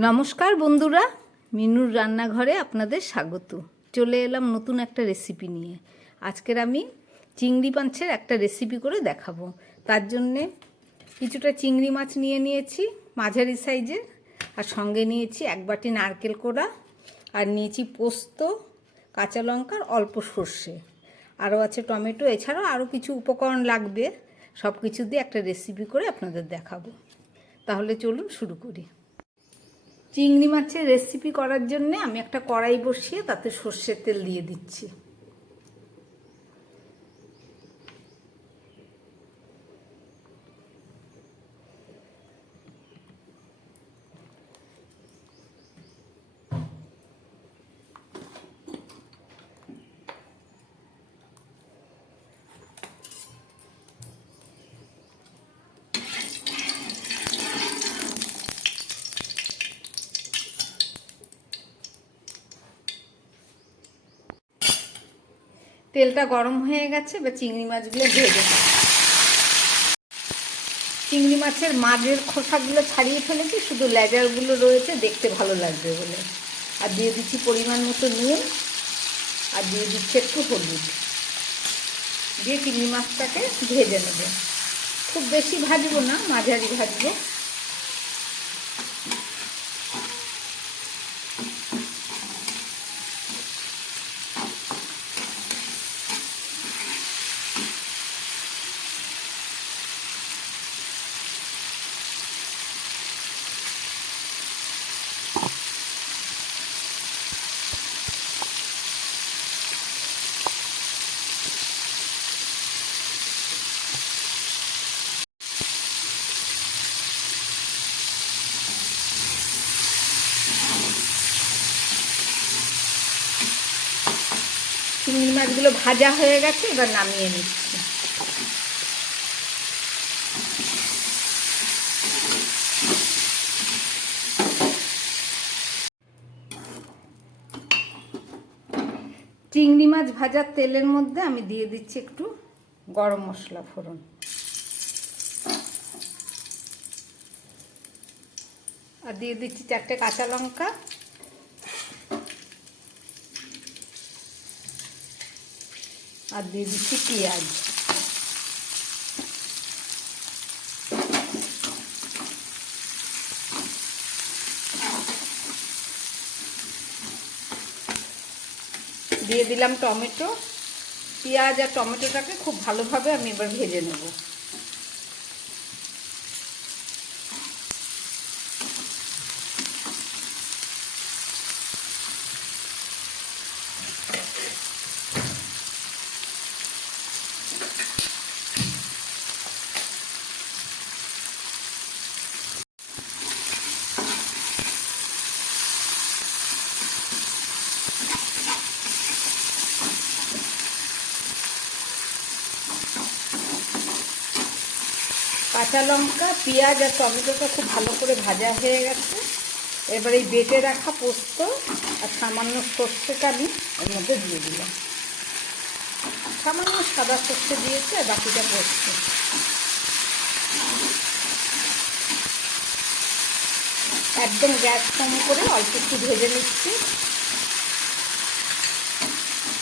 নমস্কার বন্ধুরা, মিনুর রান্নাঘরে আপনাদের স্বাগত। চলে এলাম নতুন একটা রেসিপি নিয়ে। আজকের আমি চিংড়ি মাছের একটা রেসিপি করে দেখাবো। তার জন্যে কিছুটা চিংড়ি মাছ নিয়ে নিয়েছি, মাঝারি সাইজের আর সঙ্গে নিয়েছি এক বাটি নারকেল কোড়া, আর নিয়েছি পোস্ত, কাঁচা লঙ্কার অল্প সর্ষে। আরও আছে টমেটো, এছাড়াও আরও কিছু উপকরণ লাগবে। সব কিছু দিয়ে একটা রেসিপি করে আপনাদের দেখাবো। তাহলে চলুন শুরু করি। চিংড়ি মাছের রেসিপি করার জন্যে আমি একটা কড়াই বসিয়ে তাতে সর্ষের তেল দিয়ে দিচ্ছি। তেলটা গরম হয়ে গেছে বা চিংড়ি মাছগুলো ভেজে চিংড়ি মাছের মাঝের খোসাগুলো ছাড়িয়ে ফেলেছি, শুধু লেজারগুলো রয়েছে, দেখতে ভালো লাগবে বলে। আর দিয়ে দিচ্ছি পরিমাণ মতো নুন, আর দিয়ে দিচ্ছি একটু হলুদ। দিয়ে চিংড়ি মাছটাকে ভেজে নেবে। খুব বেশি ভাজবো না, মাঝারি ভাজবো। চিংড়ি মাছগুলো ভাজা হয়ে গেছে, এবার নামিয়ে নিচ্ছি। চিংড়ি মাছ ভাজার তেলের মধ্যে আমি দিয়ে দিচ্ছি একটু গরম মশলা, ফোড়ন। আর দিয়ে দিচ্ছি চারটে কাঁচা লঙ্কা আর দিয়ে দিচ্ছি পেঁয়াজ। দিয়ে দিলাম টমেটো। পেঁয়াজ আর টমেটোটাকে খুব ভালোভাবে আমি এবার ভেজে নেব। কাঁচা লঙ্কা, পেঁয়াজ আর টমেটোটা খুব ভালো করে ভাজা হয়ে গেছে। এবার এই বেটে রাখা পোস্ত আর সামান্য সর্ষেটা আমি এর মধ্যে দিয়ে দিলাম। সামান্য সাদা সর্ষে দিয়েছে আর বাকিটা পোস্ত। একদম গ্যাস কম করে অল্প একটু ভেজে নিচ্ছি।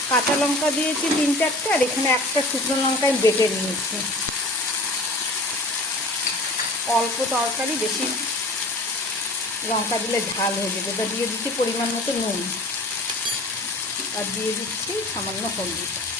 কাঁচা লঙ্কা দিয়েছি তিন চারটে আর এখানে একটা শুকনো লঙ্কা আমি বেটে নিয়েছি। অল্প তরকারি, বেশি লঙ্কা দিলে ঝাল হয়ে যাবে। এবার দিয়ে দিচ্ছি পরিমাণ মতো নুন। আর দিয়ে দিচ্ছি সামান্য হলুদ।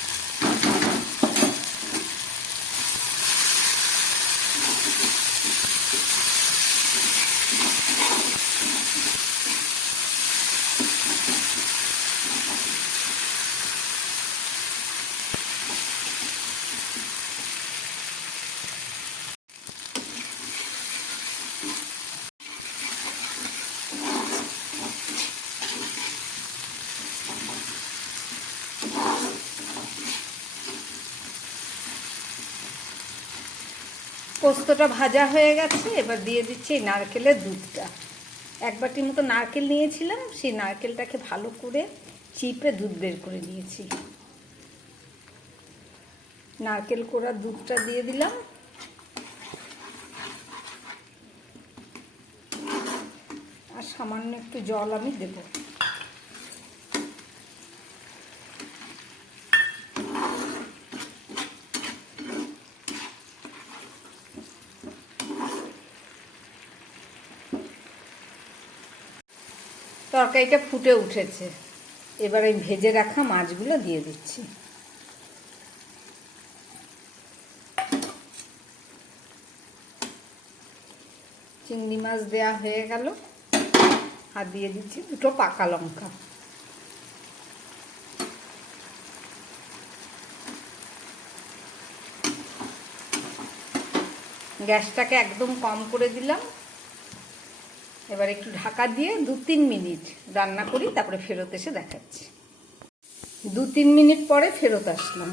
পোস্তটা ভাজা হয়ে গেছে, এবার দিয়ে দিচ্ছি এই নারকেলের দুধটা। এক বাটির মতো নারকেল নিয়েছিলাম, সেই নারকেলটাকে ভালো করে চিপে দুধ বের করে নিয়েছি। নারকেল কোড়া দুধটা দিয়ে দিলাম। আর সামান্য একটু জল আমি দেব। তরকারিটা ফুটে উঠেছে। এবার এই ভেজে রাখা মাছগুলো দিয়ে দিচ্ছি। চিংড়ি মাছ দেয়া হয়ে গেল। আর দিয়ে দিচ্ছি দুটো পাকা লঙ্কা। গ্যাসটাকে একদম কম করে দিলাম। এবার একটু ঢাকা দিয়ে দু তিন মিনিট রান্না করি, তারপরে ফেরত এসে দেখাচ্ছি। দু তিন মিনিট পরে ফেরত আসলাম।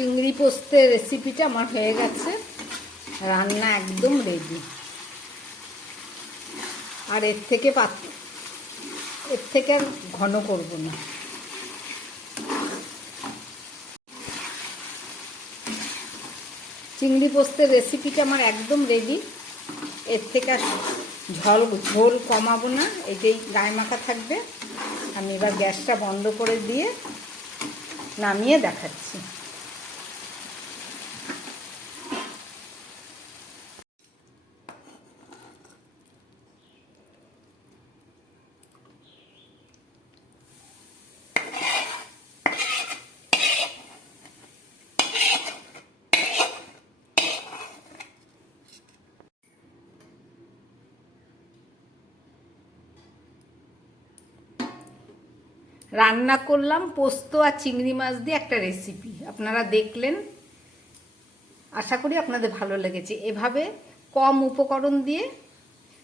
চিংড়ি পোস্তের রেসিপিটা আমার হয়ে গেছে। রান্না একদম রেডি আর এর থেকে পাত এর থেকে আর ঘন করব না। চিংড়ি পোস্তের রেসিপিটা আমার একদম রেডি এর থেকে আর ঝল ঝোল কমাবো না। এটাই গায়ে মাখা থাকবে। আমি এবার গ্যাসটা বন্ধ করে দিয়ে নামিয়ে দেখাচ্ছি। রান্না করলাম পোস্ত আর চিংড়ি মাছ দিয়ে একটা রেসিপি আপনারা দেখলেন। আশা করি আপনাদের ভালো লেগেছে। এভাবে কম উপকরণ দিয়ে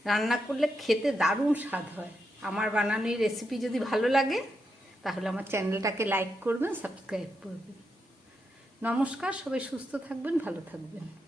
রান্না করলে খেতে দারুণ স্বাদ হয়। আমার বানানো এই রেসিপি যদি ভালো লাগে, তাহলে আমার চ্যানেলটাকে লাইক করবেন সাবস্ক্রাইব করবেন। নমস্কার, সবাই সুস্থ থাকবেন, ভালো থাকবেন।